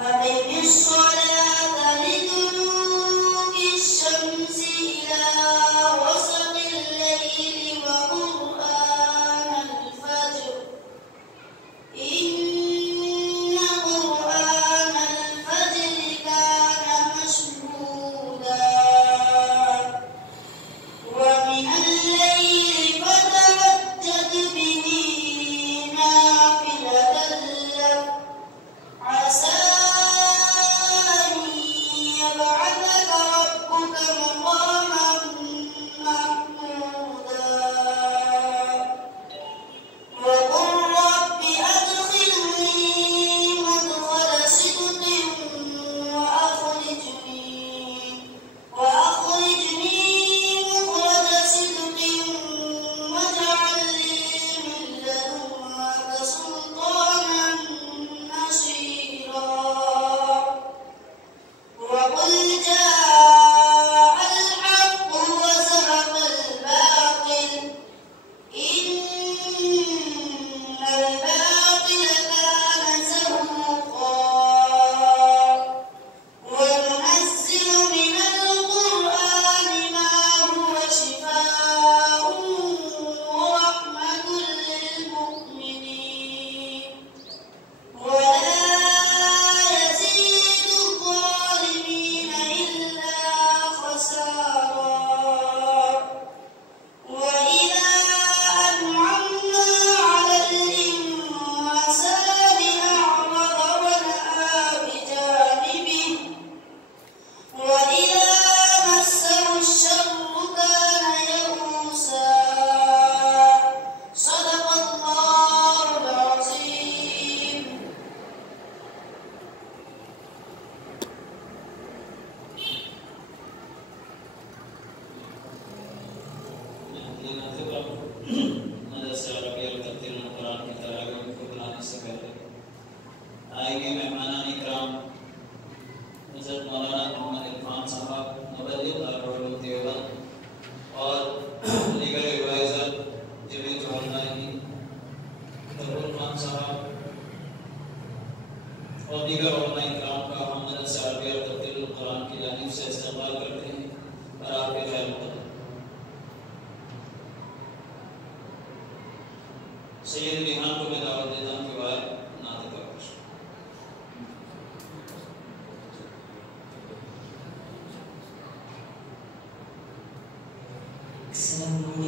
أقم الصلاة لدلوك الشمس إلى غسق الليل وقرآن الفجر إن قرآن الفجر كان مشهودا ومن الليل فتهجد به نافلة لك عسى أن يبعثك ربك مقاما محمودا وقل رب أدخلني مدخل صدق وأخرجني مخرج صدق واجعل لي من لدنك سلطانا نصيرا وقل جاء الحق وزهق الباطل إن الباطل كان زهوقا وننزل من القرآن ما هو شفاء ورحمة للمؤمنين ولا يزيد الظالمين إلا خسارا وإذا أنعمنا على الإنسان أعرض ونأى بجانبه وإذا مسه الشر كان يئوسا صدق الله العظيم. आएंगे मेहमान इकराम हज़रत मौलाना मोहम्मद इरफान साहब मुबल्लिग़ दारुल देवबंद और दीगर एडवाइज़र जवेद जवाहरलानी फरूल खान साहब और दीगर उलमा इकराम का मोहम्मद साहब और तब्दील कुरान की जानिब से इस्तक़बाल करते हैं और आपके खैर मुक़द्दम सैयद रिहान को मैं दावत देता हूँ कि वह नात का Assalamualaikum